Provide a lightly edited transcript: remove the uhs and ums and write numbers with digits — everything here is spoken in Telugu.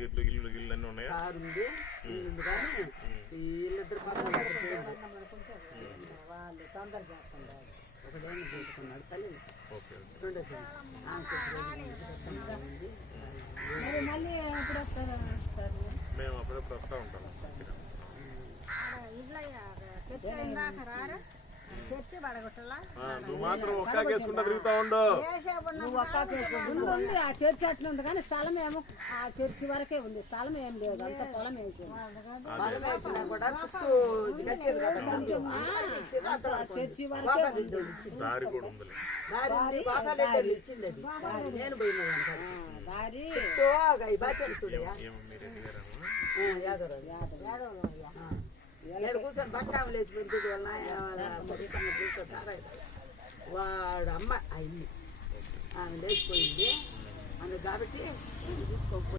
ఇల్లు అన్నీ ఉన్నాయా? కారు ఉంది, ఇల్లు ఉంది, కానీ వీళ్ళిద్దరు వాళ్ళు తొందర చేస్తున్నారు. ఒకడేమో చేసుకున్నాడు తల్లి, రెండో మళ్ళీ ఎప్పుడు వస్తారు? మేము అప్పుడప్పుడు వస్తూ ఉంటాం. నువ్వు మాత్రం ఒక్క కేసుకుంటా తిరుగుతా ఉండు. ఉంది ఆ చర్చి అట్లా ఉంది, కానీ స్థలం ఏమో ఆ చర్చి వరకే ఉంది, స్థలం ఏం లేదు, అంత పొలం వేసి చర్చి వరకే దారి కూడా ఉంది. దారి కూర్చొని బట్టాము లేచిపోయింది వాడు అమ్మ అయ్యి ఆమె లేచిపోయింది అందుకు కాబట్టి తీసుకోకపోతే